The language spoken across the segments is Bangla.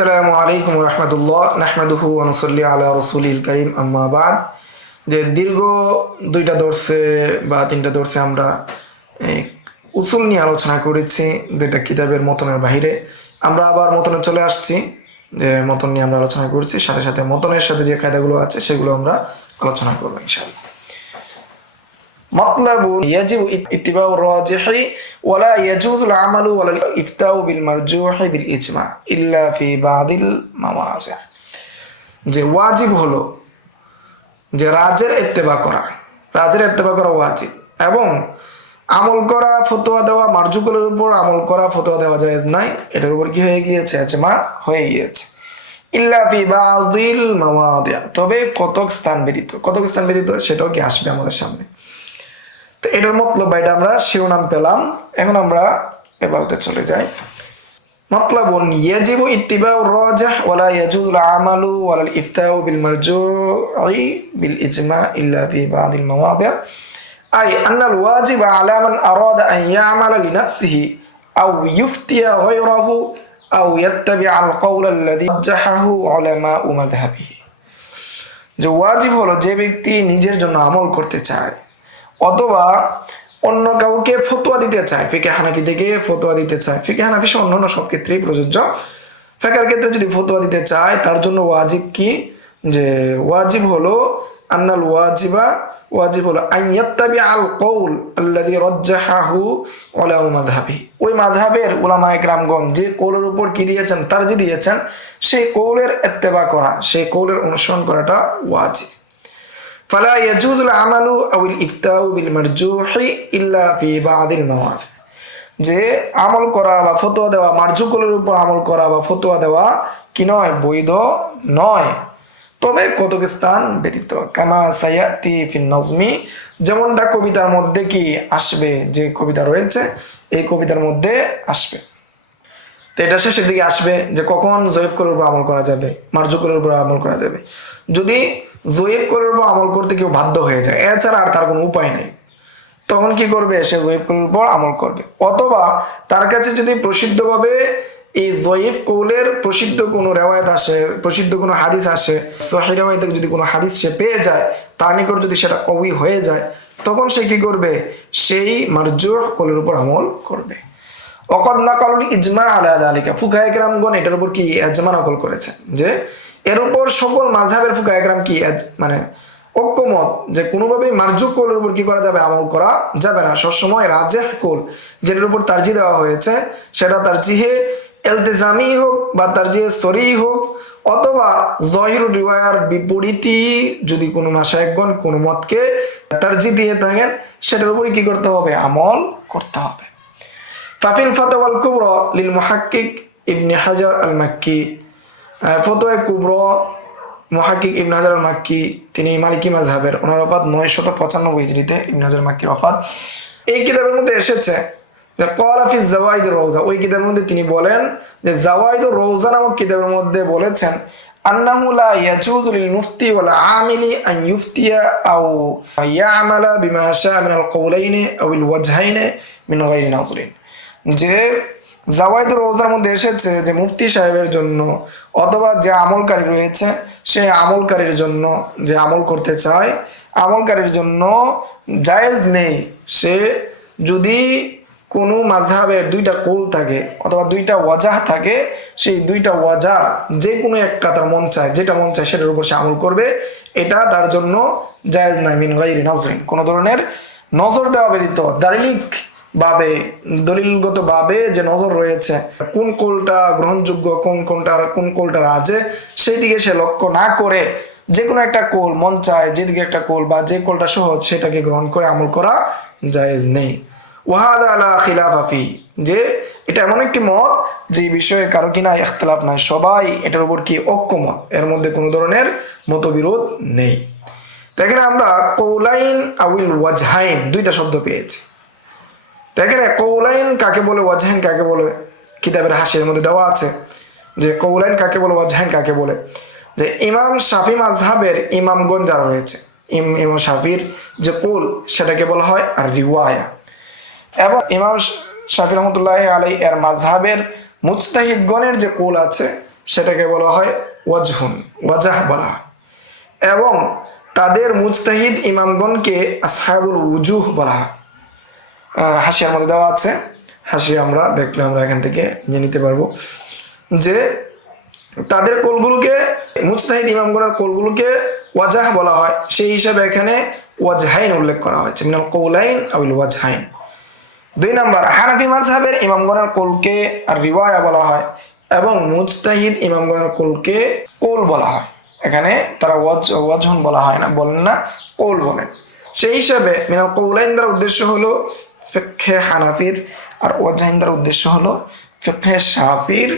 আসসালামু আলাইকুম রহমতুল্লাহ নাহমাদুহু ওয়া নুসাল্লি আলা রাসূলিল কারীম আম্মা বাদ। যে দীর্ঘ দুইটা দর্সে বা তিনটা দর্সে আমরা এই, উসুল নিয়ে আলোচনা করেছি, যেটা কিতাবের মতনের বাহিরে। আমরা আবার মতনে চলে আসছি, যে মতন নিয়ে আমরা আলোচনা করছি, সাথে সাথে মতনের সাথে যে কায়দাগুলো আছে সেগুলো আমরা আলোচনা করবো ইনশাআল্লাহ। مطلب يجب اتباع الراجح ولا يجوز العمل ولا الإفتاء بالمرجوح بالإجماع إلا في بعض المواضع। যে ওয়াজিব হলো যে রাজের ইত্তেবা করা, রাজের ইত্তেবা করা ওয়াজিব, এবং আমল করা ফতোয়া দেওয়া মারজুকুলের উপর আমল করা ফতোয়া দেওয়া জায়েজ নাই, এটার উপর কি হয়ে গিয়েছে? ইজমা হয়ে গিয়েছে। ইল্লা ফি বাদিল মাওয়াদি', তবে কতক স্থান ব্যতীত সেটাও কি আসবে আমাদের সামনে। তো এটার মতলব এটা আমরা শিরোনাম পেলাম, এখন আমরা এবারতে চলে যাই। মতলবুন ইয়াজিবু ইত্তিবাউর রাজিহ ওয়ালা ইয়াজুজুল আমালু ওয়ালাল ইফতাউ বিল মারজুই বিল ইজমা ইল্লা ফি বাদিল মাওয়াদি', আই আন্নাল ওয়াজিব আলা মান আরাদা আন ইয়ামালা লিনাফসিহি আও ইফতিয়া গায়রাহু আও ইয়াত্তাবিআল কওল আল্লাযী রাজ্জাহাহু উলামাউ মাযহাবিহি। যে ওয়াজিব হলো যে ব্যক্তি নিজের জন্য আমল করতে চায় অথবা অন্য কাউকে ফতোয়া দিতে চায়, ফিকে হানাফি থেকে ফতোয়া দিতে চায়, ফিকে হানাফি সহ অন্যান্য সব ক্ষেত্রেই প্রযোজ্য, ফিকহের ক্ষেত্রে যদি ফতোয়া দিতে চায় তার জন্য ওয়াজিব কি? যে ওয়াজিব হলো আন্নাল ওয়াজিব হলো আন ইয়াত্তাবিআল কওল আল্লাযী রাজ্জাহাহু উলামা মাযহাবিহি, ওই মাযহাবের উলামায়ে কেরামগণ যে কওলের উপর কি দিয়েছেন, তারজি দিয়েছেন, সেই কওলের ইত্তেবা করা, সেই কওলের অনুসরণ করাটা ওয়াজিব। ফালা ইয়াজুজুল আমালু আউল ইফতাউ বিল মারজুহি ইল্লা ফি বাদিল মাওয়াজি', যে আমল করা বা ফতোয়া দেওয়া, মারজুকুলের উপর আমল করা বা ফতোয়া দেওয়া কি নয়? বৈধ নয়, তবে কতক স্থান ব্যতীত। কামা সায়াতি ফিন নজমি, যেমনটা কবিতার মধ্যে কি আসবে, যে কবিতা রয়েছে এই কবিতার মধ্যে আসবে। তো এটা শেষের দিকে আসবে যে কখন জয়ীব কলের উপর আমল করা যাবে, মারজুকুলের উপর আমল করা যাবে। যদি জয়ীব কলের উপর আমল করতে কেউ বাধ্য হয়ে যায়, এছাড়া আর তার কোনো উপায় নেই, তখন কি করবে? সে জয়ীব কলের উপর আমল করবে। অথবা তার কাছে যদি প্রসিদ্ধভাবে এই জয়ীব কৌলের প্রসিদ্ধ কোনো রেওয়ায়ত আসে, প্রসিদ্ধ কোনো হাদিস আসে, সহিহ রেওয়ায়েতে যদি কোনো হাদিস সে পেয়ে যায়, তার নিকট যদি সেটা কওয়ি হয়ে যায়, তখন সে কি করবে? সেই মারজুহ কৌলের উপর আমল করবে। ওয়াকাদ নাকালুল ইজমা আলা যালিকা, ফুকাহায়ে কেরামগণ এটার উপর কি ইজমা নকল করেছেন, যে এর উপর সকল মাযহাবের ফুকাহায়ে কেরাম কি মানে ঐক্যমত, যে কোনোভাবেই মারজুহ কওলের উপর কি করা যাবে? আমল করা যাবে না। সবসময় রাজিহ কওল যেটার উপর তারজিহ দেওয়া হয়েছে, সেটা তারজিহে ইলতিজামি হোক বা তারজিহে সরিহ হোক, অথবা যাহিরুর রিওয়ায়ার বিপরীতই যদি কোনো মাশায়েখগণ কোনো মতকে তারজিহ দিয়ে থাকেন, সেটার উপরই কি করতে হবে? আমল করতে হবে। ফাফিল ফাতাওয়াল কুবরা লিল মুহাক্কিক ইবনে হাজার আল মাক্কি, ফতোয়া কুবরা মুহাক্কিক ইবনে হাজার আল মাক্কি, তিনি মালিকি মাযহাবের, ওনার ওফাত 995 হিজরিতে, ইবনে হাজার মাক্কির ওফাত। এই কিতাবের মধ্যে এসেছে যে ক্বালা ফি যাওয়াইদুর রওজা, ওই কিতাবের মধ্যে তিনি বলেন যে যাওয়াইদুর রওজা নামক কিতাবের মধ্যে বলেছেন আন্নাহু লা ইয়াজুজু লিল মুফতি ওয়াল আমিলি আন ইফতিয়া আও ইয়ামালা বিমা শাআ মিনাল কওলাইনি আও আল ওয়াজহাইনি মিন গায়রি নাযরিন, যে জাওয়াইদুর রওজার মধ্যে এসেছে যে মুফতি সাহেবের জন্য অথবা যে আমলকারী রয়েছে সেই আমলকারীর জন্য, যে আমল করতে চায় আমলকারীর জন্য জায়েজ নেই সে যদি কোনো মাযহাবের দুইটা কৌল থাকে অথবা দুইটা ওয়াজাহ থাকে, সেই দুইটা ওয়াজাহ যে কোনো একটা তার মন চায়, যেটা মন চায় সেটার উপর সে আমল করবে, এটা তার জন্য জায়েজ নাই মিন গায়রি নাযরিন, কোনো ধরনের নজর দেওয়া ব্যতীত। দালিলিক ভাবে, দলিলগত ভাবে যে নজর রয়েছে কোন কৌলটা গ্রহণযোগ্য, কোন কৌলটা রাজে, সেই দিকে সে লক্ষ্য না করে যে কোনো একটা কৌল মন চায়, যেদিকে একটা কৌল বা যে কৌলটা সহজ সেটাকে গ্রহণ করে আমল করা জায়েজ নেই। ওয়াহাদা আলা খিলাফা ফি, যে এটা এমন একটি মত যে বিষয়ে কারো কিনা ইখতিলাফ নাই, সবাই এটার উপর কি ঐক্যমত, এর মধ্যে কোনো ধরনের মতবিরোধ নেই। তো এখানে আমরা কৌলাইন আউল ওয়াজহাইন দুইটা শব্দ পেয়েছি। দেখেন কৌলাইন কাকে বলে, ওয়াজহাইন কাকে বলে, কিতাবের হাসির মধ্যে দেওয়া আছে যে কৌলাইন কাকে বলে, ওয়াজহাইন কাকে বলে। যে ইমাম শাফি মাযহাবের ইমামগণ যারা রয়েছে, ইমাম শাফির যে কৌল সেটাকে বলা হয় আর রিওয়ায়া, এবং ইমাম শাফি রহমতুল্লাহ আলাইহি এর মাযহাবের মুজতাহিদগণের যে কৌল আছে সেটাকে বলা হয় ওয়াজহুন, ওয়াজাহ বলা হয়। এবং তাদের মুজতাহিদ ইমামগণকে আসহাবুল উজুহ বলা হয়। হাসিয়ার মধ্যে দেওয়া আছে, হাসিয়া আমরা দেখলে আমরা এখান থেকে নিয়ে নিতে পারবো যে তাদের কোলগুলোকে, মুজতাহিদ ইমামগণের কোলগুলোকে ওয়াজাহ বলা হয়। সেই হিসাবে এখানে ওয়াজহাইন উল্লেখ করা হয়েছে, মিনাল কৌলাইন আউল ওয়াজহাইন। 2 নম্বর, হানাফি মাযহাবের ইমামগণের কোলকে আর রিওয়ায়া বলা হয় এবং মুজতাহিদ ইমামগণের কোলকে কোল বলা হয়। এখানে তারা ওয়াজহুন বলা হয় না, বলেন না, কোল বলেন। সেই হিসাবে মিনাল কৌলাইন দ্বারা উদ্দেশ্য হলো ফিকহে হানাফির, আর ওয়াজহাইন দ্বারা উদ্দেশ্য হলো ফিকহে শাফির।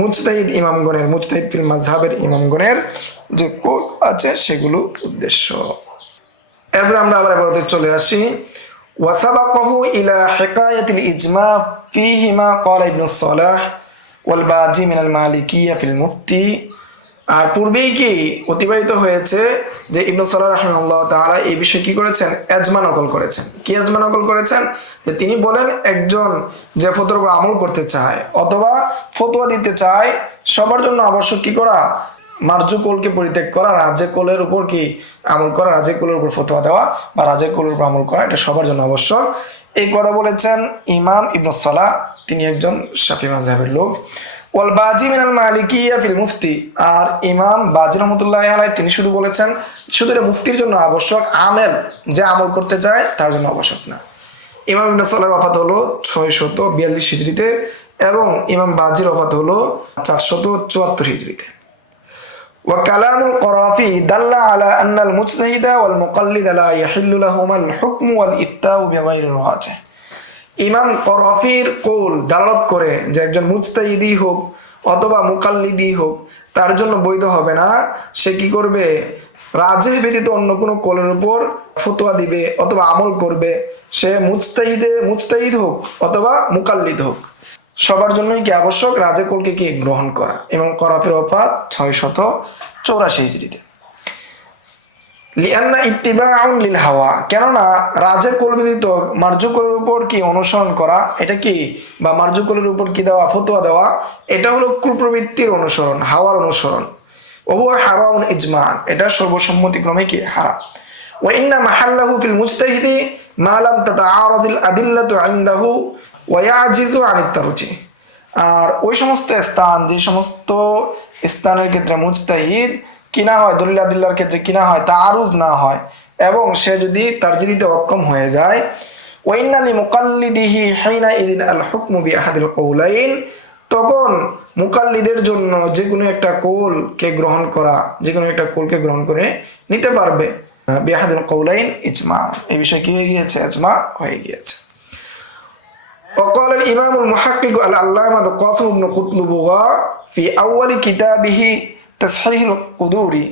মুজতাহিদ ইমামগণের, মুজতাহিদ ফিল মাযহাবের ইমামগণের যে কোল আছে সেগুলো উদ্দেশ্য। এরপরে আমরা আবার এবারে চলে আসি। ওয়াসাবাকাহু ইলা হিকায়াতিল ইজমা ফীহিমা ক্বালা ইবনে সালাহ ওয়াল বাজি মিনাল মালিকিয়া ফিল মুফতি। আর পূর্বেই কি অতিবাহিত হয়েছে যে ইবনে সালাহ রাহিমাহুল্লাহ তাআলা এই বিষয়ে কি করেছেন, এজমা নকল করেছেন। কি এজমা নকল করেছেন? যে তিনি বলেন একজন যে ফতোয়ার উপর আমল করতে চায় অথবা ফতোয়া দিতে চায়, সবার জন্য আবশ্যক কি করা, মার্জু কোলকে পরিত্যাগ করা, রাজে কোলের উপর কি আমল করা, রাজে কোলের উপর ফতোয়া দেওয়া বা রাজে কোলের উপর আমল করা, এটা সবার জন্য আবশ্যক। এই কথা বলেছেন ইমাম ইবনে সালাহ, তিনি একজন শাফি মাযহাবের লোক। ওয়াল বাজি মিনাল মালিকিয়া ফিল মুফতি, আর ইমাম বাজি রহমাতুল্লাহি আলাইহি তিনি শুধু বলেছেন শুধু এটা মুফতির জন্য আবশ্যক, আমেল যে আমল করতে চায় তার জন্য আবশ্যক না। ইমাম ইবনে সালাহর ওয়াফাত হলো 642 হিজরিতে এবং ইমাম বাজির ওয়াফাত হলো 474 হিজরিতে। وكلام القرافي دل على أن المجتهد والمقلد لا يحل لهما الحكم والإفتاء بغير الراجح। ইমাম করাফির কৌল দালালত করে যে একজন মুজতাহিদি হোক অথবা মুকাল্লিদি হোক তার জন্য বৈধ হবে না, সে কি করবে, রাজেহ ব্যতীত অন্য কোনো কৌলের উপর ফতোয়া দিবে অথবা আমল করবে, সে মুজতাহিদ হোক অথবা মুকাল্লিদ হোক, সবার জন্যই কি আবশ্যক রাজে কোলকে কি গ্রহণ করা। এবং করাফির ওয়াফাত 684 হিজরিতে। লিআন্না ইত্তিবাউন লিল হাওয়া, কেননা রাজে কোল ব্যতীত মার্জু কোলের উপর কি অনুসরণ করা, এটা কি, বা মার্জু কোলের উপর কি দেওয়া, ফতোয়া দেওয়া, এটা হলো কুপ্রবৃত্তির অনুসরণ, হাওয়ার অনুসরণ। ওহুয়া হারামুন ইজমান, এটা সর্বসম্মতিক্রমে কি হারাম। ওয়া ইন্না মাহাল্লাহু ফিল মুজতাহিদি মা লাম তাতাআরাদিল আদিল্লাতু ইনদাহু ওয়া ইয়াজিজু আনিত তারজিহ। আর ওই সমস্ত স্থান, যে সমস্ত স্থানের ক্ষেত্রে মুজতাহিদ কিনা হয়, দলিল আদিল্লার ক্ষেত্রে কিনা হয়, তাআরুজ না হয় এবং সে যদি তারজিহ দিতে অক্ষম হয়ে যায়, ওয়া ইন্না লিমুকাল্লিদিহি হাইনা ইদিন আল হুকমু বিআহাদিল কওলাইন, তখন মুকাল্লিদের জন্য যে কোনো একটা কৌলকে গ্রহণ করা, যে কোনো একটা কৌলকে গ্রহণ করে নিতে পারবে। বিআহাদিল কওলাইন ইজমা, এই বিষয়ে কি হয়ে গিয়েছে, ইজমা হয়ে গিয়েছে। وقال الإمام المحقق العلامة القاسم بن قطلبغا في أول كتابه تصحيح القدوري،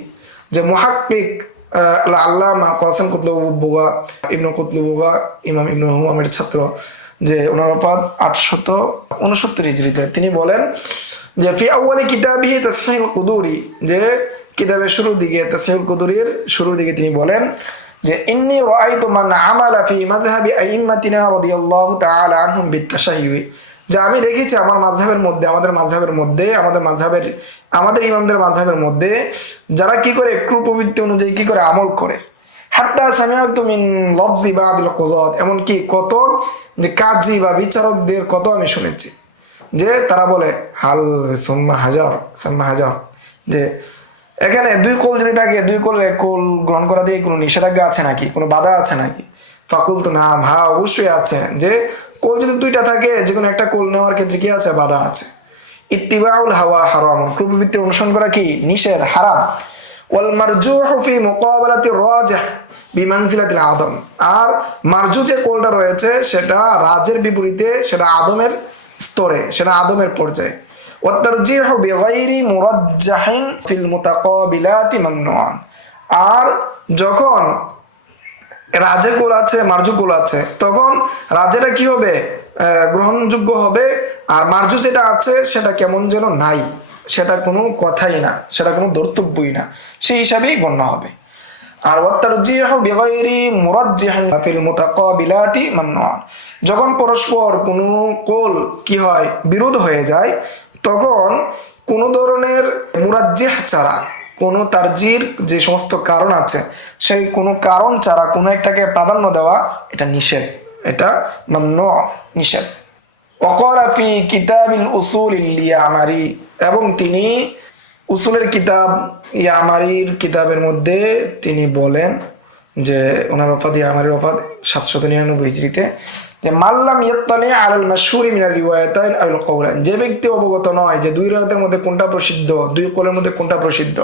যে মুহাক্কিক আল্লামা কাসিম কুতলুবুগা, ইবনে কুতলুবুগা ইমাম ইবনে হুমামের ছাত্র, যে ওনার ওফাত 869 হিজরিতে, তিনি বলেন যে ফি আউয়ালি কিতাবিহি তাসহিহুল কুদুরি, যে কিতাবের শুরুর দিকে, তাসহিহুল কুদুরির শুরুর দিকে তিনি বলেন যে ইন্নী রাআইতু মান আমালা ফি মাযহাবি আইম্মাতিনা রাদিয়াল্লাহু তাআলা আনহুম বিতাশাইয়্যি, যে আমি দেখেছি আমার মাযহাবের মধ্যে, আমাদের ইমামদের মাযহাবের মধ্যে যারা কি করে কুপ্রবৃত্তি অনুযায়ী কি করে আমল করে। হাত্তা সামিআতু মিন লফজি বাদিল কুযাত, এমন কি কত যে কাজী বা বিচারকদের কত আমি শুনেছি যে তারা বলে হাল সুম্মা হাজার, যে এখানে 2 কোল যদি থাকে, 2 কোলের কোল গ্রহণ করা দিয়ে কোনো নিষেধাজ্ঞা আছে নাকি, কোনো বাধা আছে নাকি? ফাকুলতু নাম, হ্যাঁ অবশ্যই আছে, যে কোল যদি 2টা থাকে যে কোনো একটা কোল নেওয়ার ক্ষেত্রে কি আছে, বাধা আছে। ইত্তিবাউল হাওয়া হারাম, কুপ্রবৃত্তির অনুসরণ করা কি নিষেধ, হারাম। ওয়াল মারজুহু ফি মুকাবালাতির রাজিহ বিমানজিলাতিল আদম, আর মারজু যে কোলটা রয়েছে সেটা রাজের বিপরীতে, সেটা আদমের স্তরে, সেটা আদমের পর্যায়ে। ওয়াতারজিহু বিগাইরি মুরাজ্জাহিন ফিল মুতাকাবিলাতি মামনুআন, আর যখন রাজে কোল আছে, মারজু কোল আছে, তখন রাজেটা কি হবে, গ্রহণযোগ্য হবে, আর মারজু যেটা আছে সেটা কেমন যেন নাই, সেটা কোনো কথাই না, সেটা কোনো ধর্তব্যই না, সেই হিসাবেই গণ্য হবে। আর ওয়াতারজিহু বিগাইরি মুরাজ্জিহিন ফিল মুতাকাবিলাতি মামনুআন, যখন পরস্পর কোনো কোল কি হয়, বিরোধ হয়ে যায়, তখন কোনো ধরনের মুরাজ্জিহ ছাড়া, কোনো তারজির যে সমস্ত কারণ আছে সেই কোনো কারণ ছাড়া কোনো একটাকে প্রাধান্য দেওয়া এটা নিষেধ, এটা মামনু, নিষেধ। ওয়াকালা ফি কিতাবিল উসুল ইয়ামারি, এবং তিনি উসুলের কিতাব ইয়ামারির কিতাবের মধ্যে তিনি বলেন যে ওনার ওফাত, ইয়ামারির ওফাত 799 হিজরিতে, যে মাল্লাম ইয়াত্তালি আলাল মাশহুরি মিনার রিওয়ায়াতাইন আল কওলাইন, যে ব্যক্তি অবগত নয় যে দুই রিওয়ায়াতের মধ্যে কোনটা প্রসিদ্ধ, দুই কওলের মধ্যে কোনটা প্রসিদ্ধ,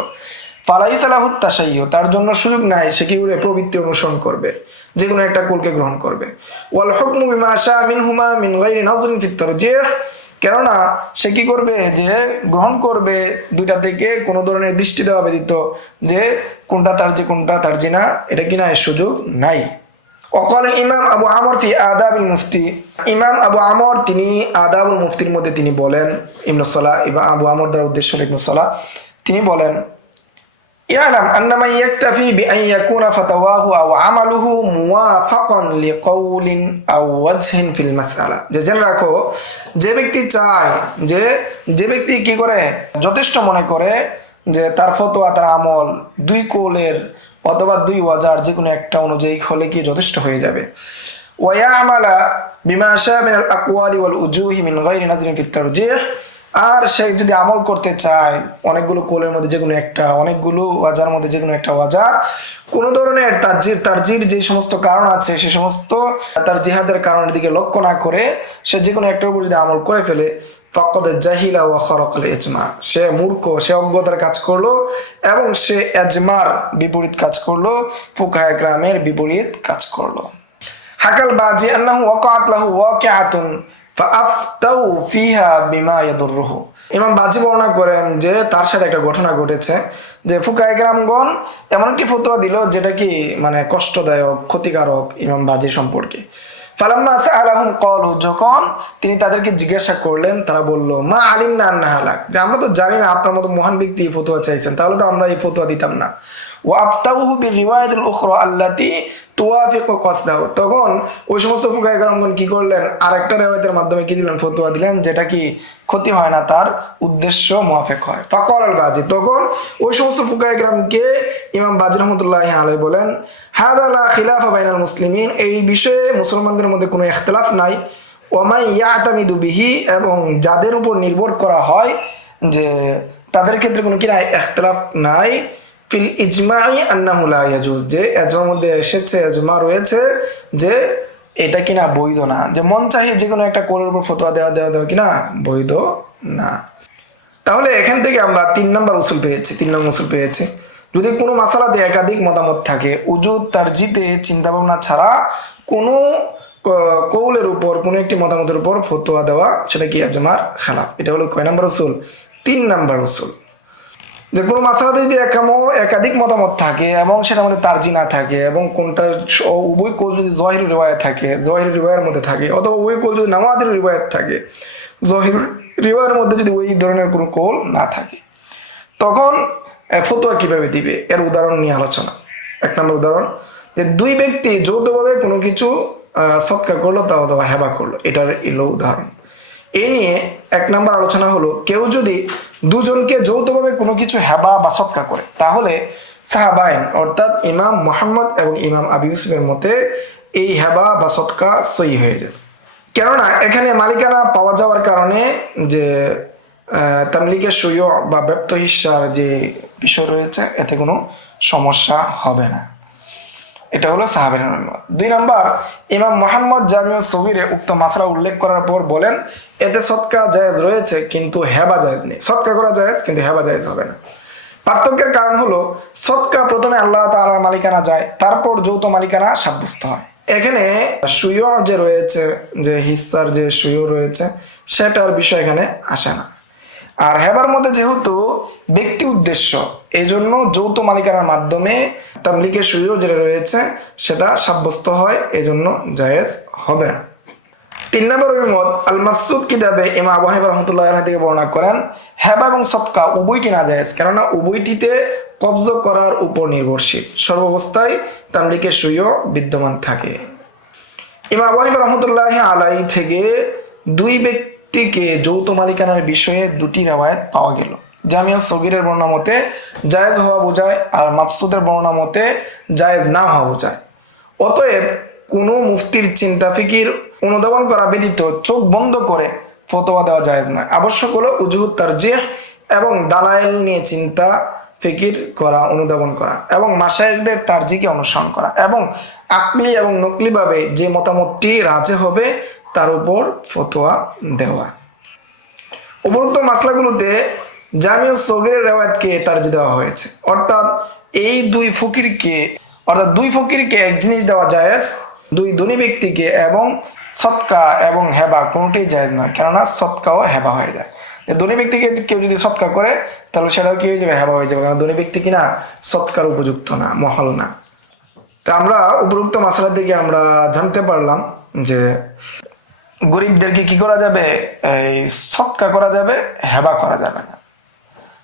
ফালাইসা লাহু তাশাইয়্যু, তার জন্য সুযোগ নাই সে কি করে প্রবৃত্তি অনুসরণ করবে, যে কোনো একটা কওলকে গ্রহণ করবে। ওয়াল হুকমু বিমা শাআ মিনহুমা মিন গায়রি নাযরিন ফিত তারজিহ, কেননা সে কি করবে, যে গ্রহণ করবে দুইটা থেকে কোনো ধরনের দৃষ্টি দেওয়া ব্যতীত যে কোনটা তারজি কোনটা তারজি না, এটা কিনা এর সুযোগ নাই। ওয়াকাল ইমাম আবু আমর ফি আদাবিল মুফতি, ইমাম আবু আমর তিনি আদাবুল মুফতির মধ্যে তিনি বলেন, ইবনে সালাহ, আবু আমর দ্বারা উদ্দেশ্য ইবনে সালাহ, তিনি বলেন ইয়ালাম আন্না মান ইয়াকতাফি বিআন ইয়াকুনা ফাতাওয়াহু আও আমালুহু মুওয়াফাকান লিকাউলিন আও ওয়াজহিন ফিল মাসআলা, যে জেনে রাখো যে ব্যক্তি চায়, যে ব্যক্তি কি করে যথেষ্ট মনে করে যে তার ফতোয়া তার আমল দুই কওলের অথবা দুই ওয়াজার যে কোনো একটা অনুযায়ী হলে কি যথেষ্ট হয়ে যাবে। ওয়া ইয়ামালা বিমা শাআ মিনাল আকওয়ালি ওয়াল উজুহি মিন গায়রি নাযরিন ফিত তারজিহ, আর সে যদি আমল করতে চায় অনেকগুলো কোলের মধ্যে যে কোনো একটা, অনেকগুলো ওয়াজার মধ্যে যে কোনো একটা ওয়াজা, কোনো ধরনের তারজির যে সমস্ত কারণ আছে সে সমস্ত তার জিহাদের কারণের দিকে লক্ষ্য না করে সে যে কোনো একটার উপর যদি আমল করে ফেলে, ফাকাদ জাহিলা ওয়া খারাকাল ইজমা, সে মূর্খ, সে অজ্ঞতার কাজ করলো এবং সে ইজমার বিপরীত কাজ করলো, ফুকাহায়ে কেরামের বিপরীত কাজ করলো। হাকাল বাজি আন্নাহু ওয়াকাআত লাহু ওয়াকিআতুন ফাআফতাউ ফিহা বিমা ইয়াদুররুহু, ইমাম বাজি বর্ণনা করেন যে তার সাথে একটা ঘটনা ঘটেছে, যে ফুকাহায়ে কেরামগণ এমন একটি ফতোয়া দিল যেটা কি মানে কষ্টদায়ক, ক্ষতিকারক ইমাম বাজি সম্পর্কে। ফালাম্মা সাআলাহুম ক্বালু, যখন তিনি তাদেরকে জিজ্ঞাসা করলেন তারা বলল মা আলিমনা আন্নাহা লাক, যে আমরা তো জানি না আপনার মতো মহান ব্যক্তি এই ফতোয়া চাইছেন, তাহলে তো আমরা এই ফতোয়া দিতাম না। ওয়া আফতাউহু বিরিওয়ায়াতিল উখরা আল্লাতী তুওয়াফিকু কসদাহু, তখন ওই সমস্ত ফুকাহায়ে কেরামগণ কি করলেন, আরেকটা রিওয়ায়াতের মাধ্যমে কি দিলেন, ফতোয়া দিলেন যেটা কি ক্ষতি হয় না, তার উদ্দেশ্য মুওয়াফিক হয়। ফাকাল আল বাজি, তখন ওই সমস্ত ফুকাহায়ে কেরামকে ইমাম বাজি রাহমাতুল্লাহি আলাইহি বলেন হাযা লা খিলাফা বাইনাল মুসলিমিন, এই বিষয়ে মুসলমানদের মধ্যে কোনো ইখতিলাফ নাই। ওয়া মান ইয়াতামিদু বিহি, এবং যাদের উপর নির্ভর করা হয় যে তাদের ক্ষেত্রে কোনো কি নাই, ইখতিলাফ নাই। ফিল ইজমাই আন্নাহু লা ইয়াজুজ, যে এজমার মধ্যে এসেছে, এজমা রয়েছে যে এটা কিনা বৈধ না, যে মন চাহে যে কোনো একটা কোলের উপর ফতোয়া দেওয়া কিনা বৈধ না। তাহলে এখান থেকে আমরা 3 নম্বর উসুল পেয়েছি, যদি কোনো মাসালাতে একাধিক মতামত থাকে, উজুদ তারজিতে চিন্তা ভাবনা ছাড়া কোনো কৌলের উপর কোনো একটি মতামতের উপর ফতোয়া দেওয়া, সেটা কি ইজমার খেলাফ। এটা হলো কয় নম্বর উসুল? 3 নম্বর উসুল। যে কোনো মাসালাতে যদি একাধিক মতামত থাকে এবং সেটার মধ্যে তারজি না থাকে, এবং কোনটা উভয় কৌল যদি জহির রিওয়ায়াত থাকে, জহির রিওয়ায়ার মধ্যে থাকে, অথবা উভয় কৌল যদি নামাদির রিওয়ায়াত থাকে, জহির রিওয়ায়ার মধ্যে যদি ওই ধরনের কোনো কৌল না থাকে, তখন ফতোয়া কিভাবে দিবে এর উদাহরণ নিয়ে আলোচনা। 1 নম্বর উদাহরণ, যে দুই ব্যক্তি যৌথভাবে কোনো কিছু সৎকা করলো তা অথবা হেবা করলো, এটার এলো উদাহরণ। এই নিয়ে 1 নম্বর আলোচনা হলো, কেউ যদি দুজনকে যৌথভাবে কোনো কিছু হেবা বা সৎকা করে, তাহলে সাহাবাইন অর্থাৎ ইমাম মুহাম্মদ এবং ইমাম আবু ইউসুফের মতে এই হেবা বা সৎকা সহি হয়ে যায়। কেননা এখানে মালিকানা পাওয়া যাওয়ার কারণে যে তামলিকের সুয় বা ব্যপ্ত হিস্সার যে বিষয় রয়েছে, এতে কোনো সমস্যা হবে না। এটা হলো সাহাবের মত। 2 নম্বর, ইমাম মুহাম্মদ জামিউ সগীরে উক্ত মাসলা উল্লেখ করার পর বলেন এতে সদকা জায়েজ রয়েছে কিন্তু হেবা জায়েজ নেই। সদকা করা জায়েজ কিন্তু হেবা জায়েজ হবে না। পার্থক্যের কারণ হলো সদকা প্রথমে আল্লাহ তাআলার মালিকানা যায়, তারপর যৌথ মালিকানা সাব্যস্ত হয়। এখানে সুয় যে রয়েছে, যে হিস্সার যে সুয় রয়েছে, সেটার বিষয় এখানে আসে না। আর হেবার মধ্যে যেহেতু ব্যক্তি উদ্দেশ্য, এই জন্য যৌথ মালিকানার মাধ্যমে তামলিকের সুযোগ যেটা রয়েছে সেটা সাব্যস্ত হয়, এই জন্য জায়েজ হবে না। 3 নম্বর অভিমত আল মাকসুদ কিতাবে ইমাম আবু হানিফা রাহমাতুল্লাহি আলাইহি থেকে বর্ণনা করেন হেবা এবং সদকা উভয়টি না জায়েজ, কেননা উভয়টিতে কবজ করার উপর নির্ভরশীল, সর্বাবস্থায় তামলিকের সুযোগ বিদ্যমান থাকে। ইমাম আবু হানিফা রাহমাতুল্লাহি আলাইহি থেকে 2 ব্যক্তি মুফতিকে যৌথ মালিকানার বিষয়ে দুটি রিওয়ায়াত পাওয়া গেল। জামিয়া সগীরের বর্ণনা মতে জায়েজ হওয়া বোঝায়, আর মাকসুদের বর্ণনা মতে জায়েজ না হওয়া বোঝায়। অতএব কোনো মুফতির চিন্তা ফিকির অনুধাবন করা ব্যতীত চোখ বন্ধ করে ফতোয়া দেওয়া জায়েজ নয়। আবশ্যক হলো উজুহুত তারজিহ এবং দালাইল নিয়ে চিন্তা ফিকির করা, অনুধাবন করা এবং মাশায়েখদের তারজিহকে অনুসরণ করা এবং আকলি এবং নকলিভাবে যে মতামতটি রাজে হবে তার উপর ফতোয়া দেওয়া। উপরোক্ত মাসলাগুলোতে জামিয়া সগীরের রিওয়ায়াতকে তারজিহ দেওয়া হয়েছে, অর্থাৎ দুই ফকিরকে এক জিনিস দেওয়া জায়েজ, দুই ধনী ব্যক্তিকে এবং সদকা এবং হেবা কোনোটাই জায়েজ নয়, কেননা সদকা ও হেবা হয়ে যায়। ধনী ব্যক্তিকে কেউ যদি সদকা করে তাহলে সেটাও কি হয়ে যাবে, হেবা হয়ে যাবে, কারণ ধনী ব্যক্তি কিনা সদকার উপযুক্ত না, মহল না। তো আমরা উপরোক্ত মাসলা থেকে আমরা জানতে পারলাম যে গরিবদেরকে কি করা যাবে, এই সদকা করা যাবে, হেবা করা যাবে না।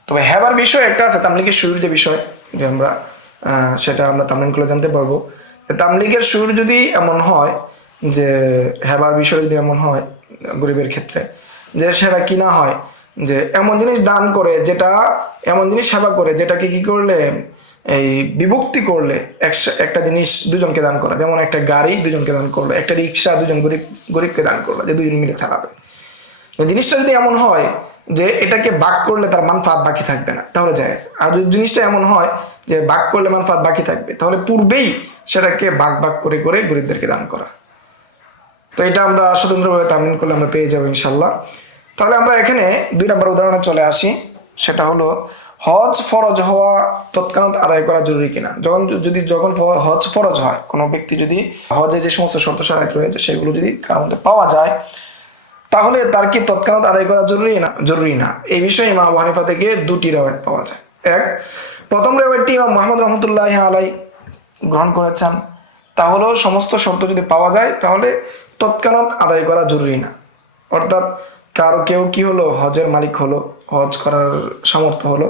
তবে হেবার বিষয় একটা আছে, তামলিগের শুরুর যে বিষয়, যে আমরা সেটা আমরা তামলিগ করে জানতে পারবো। তামলিগের শুরু যদি এমন হয় যে হেবার বিষয় যদি এমন হয় গরিবের ক্ষেত্রে যে সেটা কিনা হয় যে এমন জিনিস দান করে, যেটা এমন জিনিস সেবা করে যেটাকে কি করলে এই বিভক্তি করলে একটা জিনিস দুজনকে দান করা, যেমন একটা গাড়ি দুজনকে দান করলো, একটা রিক্সা দুজন গরিবকে দান করলো, যে দুজন মিলে চালাবে। জিনিসটা যদি এমন হয় যে এটাকে ভাগ করলে তার মানফাত বাকি থাকবে না, তাহলে জায়েজ। আর যদি জিনিসটা এমন হয় যে ভাগ করলে মানফাত বাকি থাকবে, তাহলে পূর্বেই সেটাকে ভাগ ভাগ করে করে গরিবদেরকে দান করা। তো এটা আমরা স্বতন্ত্রভাবে তামিল করলে আমরা পেয়ে যাবো ইনশাল্লাহ। তাহলে আমরা এখানে 2 নম্বর উদাহরণে চলে আসি, সেটা হলো হজ ফরজ হওয়া তৎক্ষণাৎ আদায় করা জরুরি কিনা। যখন হজ ফরজ হয়, কোনো ব্যক্তি যদি হজে যে সমস্ত শর্ত শরাত রয়েছে সেগুলো যদি কারোর মধ্যে পাওয়া যায়, তাহলে তার কি তৎক্ষণাৎ আদায় করা জরুরি না। এই বিষয়ে ইমাম আবু হানিফা থেকে 2টি রিওয়ায়াত পাওয়া যায়। প্রথম রিওয়ায়াতটি ইমাম মুহাম্মদ রাহমাতুল্লাহি আলাইহি গ্রহণ করেছেন, তা হলো সমস্ত শর্ত যদি পাওয়া যায় তাহলে তৎক্ষণাৎ আদায় করা জরুরি না। অর্থাৎ কেউ কি হলো, হজের মালিক হলো, হজ করার সামর্থ্য হলো,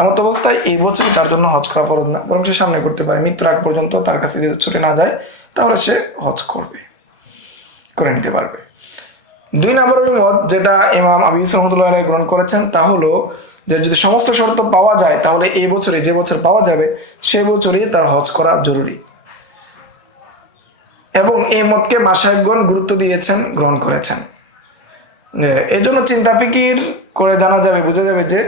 এমন অবস্থায় এই বছরই তার জন্য হজ করা ফরজ না, বরং সে সামনে করতে পারে। মৃত্যুর আগ পর্যন্ত তার কাছে যদি ছুটে না যায় তাহলে সে হজ করে নিতে পারবে। 2 নম্বর মত যেটা ইমাম আবু ইউসুফ রাহমাতুল্লাহি আলাইহি গ্রহণ করেছেন, তা হলো যে যদি সমস্ত শর্ত পাওয়া যায় তাহলে এই বছরে, যে বছর পাওয়া যাবে সে বছরই তার হজ করা জরুরি। এবং এই মতকে মাশায়েখগণ গুরুত্ব দিয়েছেন, গ্রহণ করেছেন। এই জন্য চিন্তা ফিকির করে জানা যাবে, বোঝা যাবে যে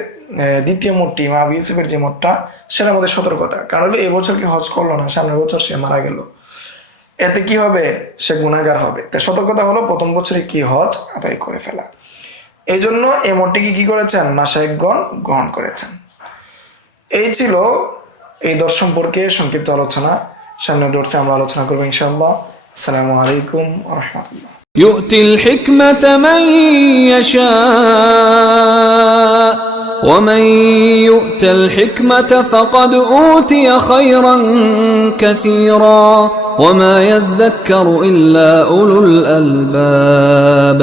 দ্বিতীয় মতটি ইমাম আবু ইউসুফের যে মতটা, সেটার মধ্যে সতর্কতা। কারণ হলো এই বছর কি হজ করলো না, সামনের বছর সে মারা গেল, এতে কি হবে, সে গুনাহগার হবে। তাই সতর্কতা হলো প্রথম বছরে কি হজ আদায় করে ফেলা। এই জন্য এই মতটিকে কি করেছেন, মাশায়েখগণ গ্রহণ করেছেন। এই ছিল এই দর্শ সম্পর্কে সংক্ষিপ্ত আলোচনা। সামনের দর্শে আমরা আলোচনা করবো ইনশাআল্লাহ। আসসালামু আলাইকুম ওয়া রাহমাতুল্লাহ। يؤتي الحكمة من يشاء ومن يؤت الحكمة فقد أوتي خيرا كثيرا وما يذكر إلا أولو الألباب